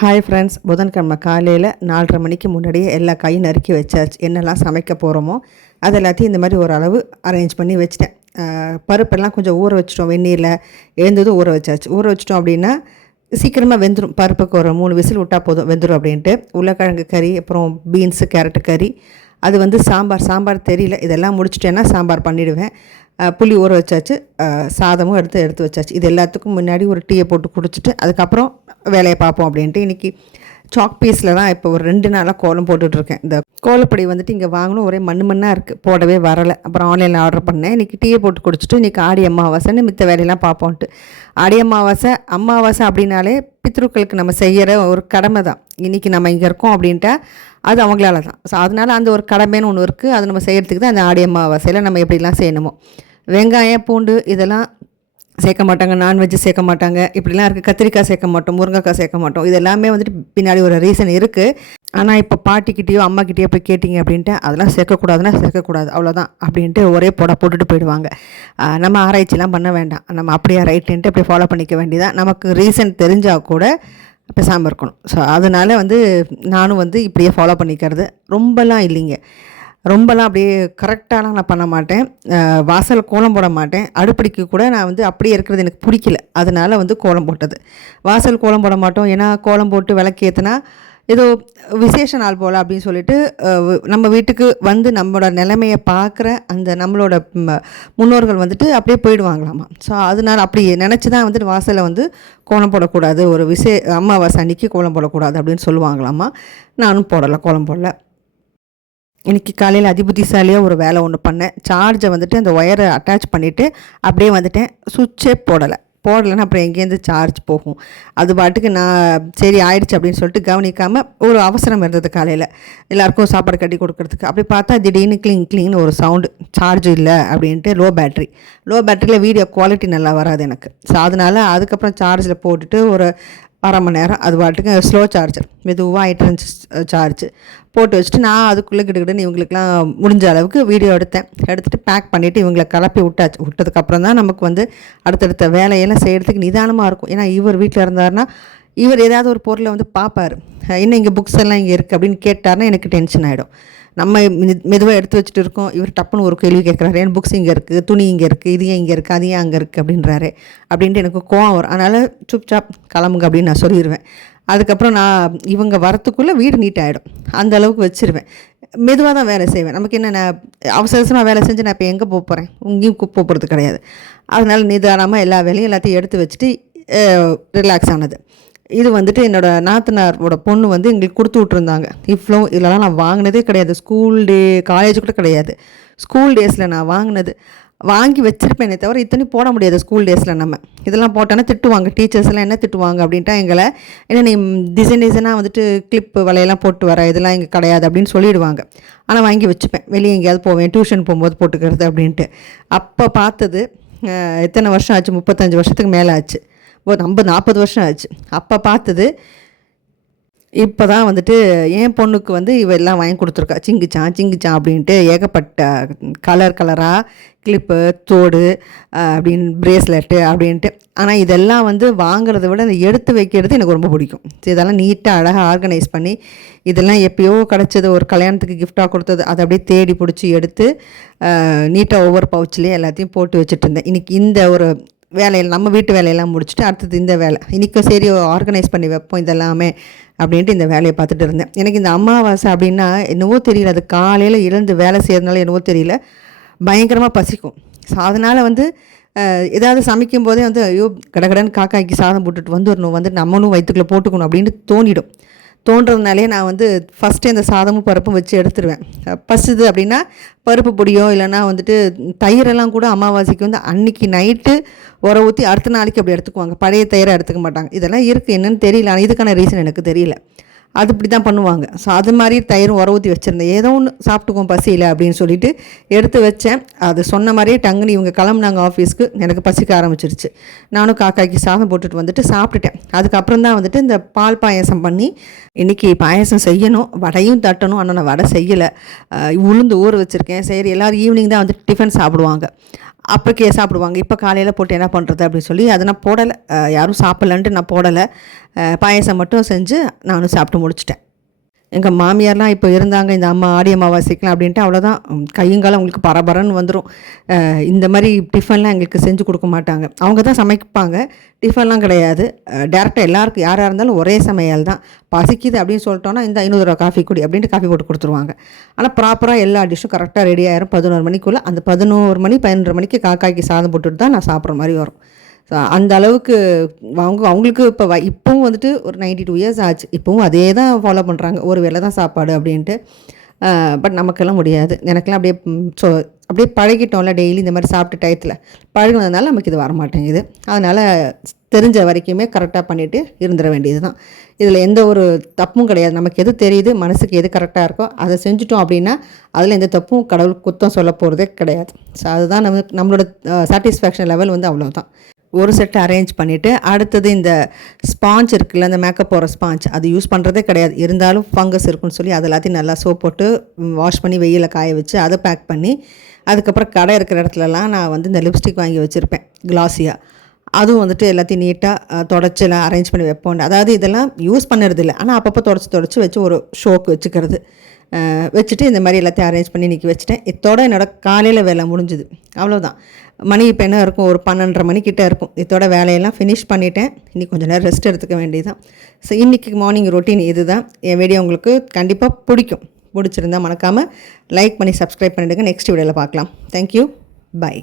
Hi friends, புதன்கிழமை காலையில் 4:30 மணிக்கு முன்னாடியே எல்லா காயும் நறுக்கி வச்சாச்சு. என்னெல்லாம் சமைக்க போகிறோமோ அது எல்லாத்தையும் இந்த மாதிரி ஒரு அளவு அரேஞ்ச் பண்ணி வச்சுட்டேன். பருப்பெல்லாம் கொஞ்சம் ஊற வச்சிட்டோம். வெந்நீரில் எழுந்ததும் ஊற வச்சாச்சு. ஊற வச்சிட்டோம் அப்படின்னா சீக்கிரமாக வெந்துடும். பருப்புக்கு ஒரு 3 விசில் விட்டால் போதும், வெந்துடும் அப்படின்ட்டு. உருளைக்கிழங்கு கறி, அப்புறம் பீன்ஸு கேரட்டு கறி, அது வந்து சாம்பார் தெரியல. இதெல்லாம் முடிச்சிட்டேன்னா சாம்பார் பண்ணிவிடுவேன். புளி ஊற வச்சாச்சு, சாதமும் எடுத்து வச்சாச்சு. இது எல்லாத்துக்கும் முன்னாடி ஒரு டீயை போட்டு குடிச்சிட்டு அதுக்கப்புறம் வேலையை பார்ப்போம் அப்படின்ட்டு. இன்றைக்கி சாக் பீஸில் தான் இப்போ ஒரு 2 நாளாக கோலம் போட்டுட்ருக்கேன். இந்த கோலப்பொடி வந்துட்டு இங்கே வாங்கணும், ஒரே மண்ணாக இருக்குது, போடவே வரலை. அப்புறம் ஆன்லைனில் ஆர்டர் பண்ணேன். இன்றைக்கி டீயை போட்டு குடிச்சிட்டு இன்றைக்கி ஆடி அமாவாசைன்னு மித்த வேலையெல்லாம் பார்ப்போன்ட்டு. ஆடி அமாவாசை அப்படின்னாலே பித்ருக்களுக்கு நம்ம செய்கிற ஒரு கடமை தான். இன்றைக்கி நம்ம இங்கே இருக்கோம் அப்படின்ட்டா அது அவங்களால தான். ஸோ அதனால் அந்த ஒரு கடமைன்னு ஒன்று இருக்குது. அது நம்ம செய்கிறதுக்கு தான் அந்த ஆடி அமாவாசையில் நம்ம எப்படிலாம் செய்யணுமோ. வெங்காயம், பூண்டு இதெல்லாம் சேர்க்க மாட்டாங்க, நான்வெஜ்ஜு சேர்க்க மாட்டாங்க, இப்படிலாம் இருக்குது. கத்திரிக்காய் சேர்க்க மாட்டோம், முருங்கைக்காய் சேர்க்க மாட்டோம். இது எல்லாமே வந்துட்டு பின்னாடி ஒரு ரீசன் இருக்குது. ஆனால் இப்போ பாட்டிக்கிட்டேயோ அம்மாக்கிட்டேயோ போய் கேட்டிங்க அப்படின்ட்டு அதெல்லாம் சேர்க்கக்கூடாது அவ்வளோதான் அப்படின்ட்டு ஒரே போட்டுட்டு போயிடுவாங்க. நம்ம ஆராய்ச்சிலாம் பண்ண வேண்டாம், நம்ம அப்படியே ரைட்டுன்ட்டு அப்படியே ஃபாலோ பண்ணிக்க வேண்டியதான். நமக்கு ரீசன் தெரிஞ்சால் கூட பேசாமல் இருக்கணும். ஸோ அதனால் நானும் இப்படியே ஃபாலோ பண்ணிக்கிறது. ரொம்பலாம் இல்லைங்க, ரொம்பலாம் அப்படியே கரெக்டாலாம் நான் பண்ண மாட்டேன். வாசல் கோலம் போட மாட்டேன். அடுப்படிக்கு கூட நான் அப்படியே இருக்கிறது எனக்கு பிடிக்கல. அதனால் கோலம் போட்டது. வாசல் கோலம் போட மாட்டோம். ஏன்னா கோலம் போட்டு விளக்கேற்றினா ஏதோ விசேஷ நாள் போல் அப்படின்னு சொல்லிட்டு நம்ம வீட்டுக்கு நம்மளோட நிலைமையை பார்க்குற அந்த நம்மளோட முன்னோர்கள் அப்படியே போயிடுவாங்களாமா. ஸோ அதனால் அப்படி நினச்சி தான் வாசலை கோலம் போடக்கூடாது, ஒரு அமாவாசை அன்றைக்கி கோலம் போடக்கூடாது அப்படின்னு சொல்லுவாங்களாமா. நானும் கோலம் போடல. இன்றைக்கி காலையில் அதிபுத்திசாலியாக ஒரு வேலை ஒன்று பண்ணேன். சார்ஜை அந்த ஒயரை அட்டாச் பண்ணிவிட்டு அப்படியே வந்துட்டேன். சுவிட்சே போடலைன்னா அப்புறம் எங்கேருந்து சார்ஜ் போகும். அது பாட்டுக்கு நான் சரி ஆயிடுச்சு அப்படின்னு சொல்லிட்டு கவனிக்காமல், ஒரு அவசரம் இருந்தது காலையில் எல்லாேருக்கும் சாப்பாடு கட்டி கொடுக்கறதுக்கு. அப்படி பார்த்தா திடீர்னு கிளிங்னு ஒரு சவுண்டு. சார்ஜ் இல்லை அப்படின்ட்டு. லோ பேட்டரியில் வீடியோ குவாலிட்டி நல்லா வராது எனக்கு. ஸோ அதனால் அதுக்கப்புறம் சார்ஜில் போட்டுட்டு ஒரு அரை மணி நேரம் அது பாட்டுக்கு ஸ்லோ சார்ஜர் மெதுவாக ஆகிட்டு இருந்துச்சு. சார்ஜ் போட்டு வச்சுட்டு நான் அதுக்குள்ளே கிட்டக்கிட்டன்னு இவங்களுக்குலாம் முடிஞ்ச அளவுக்கு வீடியோ எடுத்துகிட்டு பேக் பண்ணிவிட்டு இவங்களை கிளப்பி விட்டதுக்கப்புறம் தான் நமக்கு அடுத்தடுத்த வேலையெல்லாம் செய்கிறதுக்கு நிதானமாக இருக்கும். ஏன்னா இவர் வீட்டில் இருந்தாருன்னா இவர் ஏதாவது ஒரு பொருளை பார்ப்பார். இன்னும் இங்கே புக்ஸ் எல்லாம் இங்கே இருக்குது அப்படின்னு கேட்டார்னா எனக்கு டென்ஷன் ஆகிடும். நம்ம மெதுவாக எடுத்து வச்சுட்டு இருக்கோம், இவர் டப்புன்னு ஒரு கேள்வி கேட்குறாரு. என் புக்ஸ் இங்கே இருக்குது, துணி இங்கே இருக்குது, இது ஏன் இங்கே இருக்குது, அது ஏன் அங்கே இருக்குது அப்படின்றாரு. அப்படின்ட்டு எனக்கு கோவம் வரும். அதனால் சுப்சாப் கிளம்புங்க அப்படின்னு நான் சொல்லிடுவேன். அதுக்கப்புறம் நான் இவங்க வரத்துக்குள்ளே வீடு நீட்டாகிடும், அந்த அளவுக்கு வச்சுருவேன். மெதுவாக தான் வேலை செய்வேன். நமக்கு என்ன, நான் அவசரமாக வேலை செஞ்சு நான் இப்போ எங்கே போகிறேன், இங்கேயும் போகிறது கிடையாது. அதனால் நிதானமாக எல்லா வேலையும் எல்லாத்தையும் எடுத்து வச்சுட்டு ரிலாக்ஸ் ஆனது. இது என்னோடய நாத்தனாரோட பொண்ணு எங்களுக்கு கொடுத்து விட்ருந்தாங்க. இவ்வளோ இதெல்லாம் நான் வாங்கினதே கிடையாது. காலேஜ் கூட கிடையாது. ஸ்கூல் டேஸில் நான் வாங்கி வச்சுருப்பேனே தவிர இத்தனை போட முடியாது. ஸ்கூல் டேஸில் நம்ம இதெல்லாம் போட்டோன்னா திட்டுவாங்க, டீச்சர்ஸ் எல்லாம் என்ன திட்டுவாங்க அப்படின்ட்டா எங்களை, ஏன்னா நீ டிசைனாக கிளிப்பு வலையெல்லாம் போட்டு வர, இதெல்லாம் இங்கே கிடையாது அப்படின்னு சொல்லிடுவாங்க. ஆனால் வாங்கி வச்சுப்பேன், வெளியே எங்கேயாவது போவேன், டியூஷன் போகும்போது போட்டுக்கிறது அப்படின்ட்டு. அப்போ பார்த்தது எத்தனை வருஷம் ஆச்சு, 35 வருஷத்துக்கு மேலே ஆச்சு, 40 வருஷம் ஆச்சு. அப்போ பார்த்தது. இப்போ தான் என் பொண்ணுக்கு இவெல்லாம் வாங்கி கொடுத்துருக்கா. சிங்கிச்சான் அப்படின்ட்டு ஏகப்பட்ட கலராக கிளிப்பு, தோடு அப்படின்னு பிரேஸ்லெட்டு அப்படின்ட்டு. ஆனால் இதெல்லாம் வாங்குறத விட இந்த எடுத்து வைக்கிறது எனக்கு ரொம்ப பிடிக்கும். இதெல்லாம் நீட்டாக அழகாக ஆர்கனைஸ் பண்ணி, இதெல்லாம் எப்போயோ கிடச்சது, ஒரு கல்யாணத்துக்கு கிஃப்டாக கொடுத்தது, அதை அப்படியே தேடி பிடிச்சி எடுத்து நீட்டாக ஒவ்வொரு பவுச்லேயும் எல்லாத்தையும் போட்டு வச்சுட்டு இருந்தேன். இன்றைக்கி இந்த ஒரு வேலையில் நம்ம வீட்டு வேலையெல்லாம் முடிச்சுட்டு அடுத்தது இந்த வேலை, இன்றைக்கும் சரி ஆர்கனைஸ் பண்ணி வைப்போம் இதெல்லாமே அப்படின்ட்டு இந்த வேலையை பார்த்துட்டு இருந்தேன். எனக்கு இந்த அமாவாசை அப்படின்னா என்னவோ தெரியல, அது காலையில் எழுந்து வேலை செய்கிறதுனால என்னவோ தெரியல, பயங்கரமாக பசிக்கும். ஸோ அதனால் ஏதாவது சமைக்கும் போதே ஐயோ கடகடன்னு காக்காய்க்கு சாதம் போட்டுட்டு வந்துடணும், நம்மளும் வயிற்றுக்குள்ளே போட்டுக்கணும் அப்படின்னு தோன்றதுனாலே நான் ஃபஸ்ட்டு இந்த சாதமும் பருப்பும் வச்சு எடுத்துருவேன். பசுது அப்படின்னா பருப்பு பொடியோ இல்லைனா தயிரெல்லாம் கூட அமாவாசைக்கு அன்றைக்கி நைட்டு உர ஊற்றி அடுத்த நாளைக்கு அப்படி எடுத்துக்குவாங்க. பழைய தயிரை எடுத்துக்க மாட்டாங்க. இதெல்லாம் இருக்குது, என்னென்னு தெரியல. ஆனால் இதுக்கான ரீசன் எனக்கு தெரியல. அது இப்படி தான் பண்ணுவாங்க. ஸோ அது மாதிரி தயிரும் உர ஊற்றி வச்சுருந்தேன். ஏதோ ஒன்று சாப்பிட்டுக்குவோம் பசியில் அப்படின்னு சொல்லிட்டு எடுத்து வச்சேன். அது சொன்ன மாதிரியே டங்குன்னு இவங்க கிளம்புனாங்க ஆஃபீஸ்க்கு. எனக்கு பசிக்க ஆரம்பிச்சிருச்சு. நானும் காக்காய்க்கு சாதம் போட்டுட்டு சாப்பிட்டுட்டேன். அதுக்கப்புறம் தான் இந்த பால் பாயசம் பண்ணி, இன்றைக்கி பாயசம் செய்யணும், வடையும் தட்டணும். ஆனால் நான் வடை செய்யலை. உளுந்து ஊற வச்சுருக்கேன். சரி எல்லோரும் ஈவினிங் தான் டிஃபன் சாப்பிடுவாங்க. அப்புறக்கே சாப்பிடுவாங்க. இப்போ காலையில் போட்டு என்ன பண்ணுறது அப்படின்னு சொல்லி அதை நான் போடலை. யாரும் சாப்பிட்லன்ட்டு நான் போடலை. பாயசம் மட்டும் செஞ்சு நானும் சாப்பிட்டு முடிச்சிட்டேன். எங்கள் மாமியார்லாம் இப்போ இருந்தாங்க இந்த ஆடி அமாவாசைக்கலாம் அப்படின்ட்டு அவ்வளோதான், கையங்காலம் அவங்களுக்கு பரபரன்னு வந்துடும். இந்த மாதிரி டிஃபன்லாம் எங்களுக்கு செஞ்சு கொடுக்க மாட்டாங்க. அவங்க தான் சமைப்பாங்க, டிஃபன்லாம் கிடையாது. டேரெக்டாக எல்லாருக்கும் யாராக இருந்தாலும் ஒரே சமையல் தான். பசிக்குது அப்படின்னு சொல்லிட்டோன்னா இந்த 500 ரூபா காஃபி குடி அப்படின்ட்டு காஃபி போட்டு கொடுத்துருவாங்க. ஆனால் ப்ராப்பராக எல்லா டிஷ்ஷும் கரெக்டாக ரெடி ஆயிரும் 11 மணிக்குள்ளே. அந்த 11 மணி 11:30 மணிக்கு காக்காய்க்கு சாதம் போட்டுட்டு தான் நான் சாப்பிட்ற மாதிரி வரும். ஸோ அந்த அளவுக்கு அவங்களுக்கு இப்போ இப்போவும் வந்துட்டு ஒரு 92 இயர்ஸ் ஆச்சு. இப்போவும் அதே தான் ஃபாலோ பண்ணுறாங்க, ஒரு வேளை தான் சாப்பாடு அப்படின்ட்டு. பட் நமக்கெல்லாம் முடியாது. எனக்கெல்லாம் அப்படியே ஸோ அப்படியே பழகிட்டோம்ல, டெய்லி இந்த மாதிரி சாப்பிட்டு டயத்தில் பழகினதுனால நமக்கு இது வரமாட்டேங்குது. அதனால் தெரிஞ்ச வரைக்குமே கரெக்டாக பண்ணிவிட்டு இருந்துட வேண்டியது தான். இதில் எந்த ஒரு தப்பும் கிடையாது. நமக்கு எது தெரியுது, மனசுக்கு எது கரெக்டாக இருக்கோ அதை செஞ்சுட்டோம் அப்படின்னா அதில் எந்த தப்பும் கடவுள் குத்தம் சொல்ல போகிறதே கிடையாது. ஸோ அதுதான் நம்மளோட சாட்டிஸ்ஃபேக்ஷன் லெவல் வந்து அவ்வளோதான். ஒரு செட்டை அரேஞ்ச் பண்ணிவிட்டு அடுத்தது இந்த ஸ்பாஞ்ச் இருக்குல்ல, அந்த மேக்கப் போகிற ஸ்பாஞ்ச் அது யூஸ் பண்ணுறதே கிடையாது. இருந்தாலும் ஃபங்கஸ் இருக்குன்னு சொல்லி அது எல்லாத்தையும் நல்லா சோப் போட்டு வாஷ் பண்ணி வெயிலில் காய வச்சு அதை பேக் பண்ணி, அதுக்கப்புறம் கடை இருக்கிற இடத்துலலாம் நான் வந்து இந்த லிப்ஸ்டிக் வாங்கி வச்சுருப்பேன் கிளாஸியாக. அதுவும் வந்துட்டு எல்லாத்தையும் நீட்டாக தொடச்செல்லாம் அரேஞ்ச் பண்ணி வைப்போம். அதாவது இதெல்லாம் யூஸ் பண்ணுறது இல்லை, ஆனால் அப்பப்போ தொடச்சி வச்சு ஒரு ஷோக்கு வச்சுக்கிறது. வச்சுட்டு இந்த மாதிரி எல்லாத்தையும் அரேஞ்ச் பண்ணி இன்றைக்கி வச்சுட்டேன். இதோட என்னோடய காலையில் வேலை முடிஞ்சுது. அவ்வளோதான். மணி இப்போ என்ன இருக்கும், ஒரு 12:30 மணிக்கிட்ட இருக்கும். இதோட வேலையெல்லாம் ஃபினிஷ் பண்ணிவிட்டேன். இன்றைக்கி கொஞ்சம் நேரம் ரெஸ்ட் எடுத்துக்க வேண்டியதுதான். ஸோ இன்றைக்கி மார்னிங் ரொட்டீன் இது தான். என் வீடியோ உங்களுக்கு கண்டிப்பாக பிடிச்சிருந்தால் மறக்காமல் லைக் பண்ணி சப்ஸ்கிரைப் பண்ணிவிடுங்க. நெக்ஸ்ட் வீடியோவில் பார்க்கலாம். தேங்க்யூ. பை.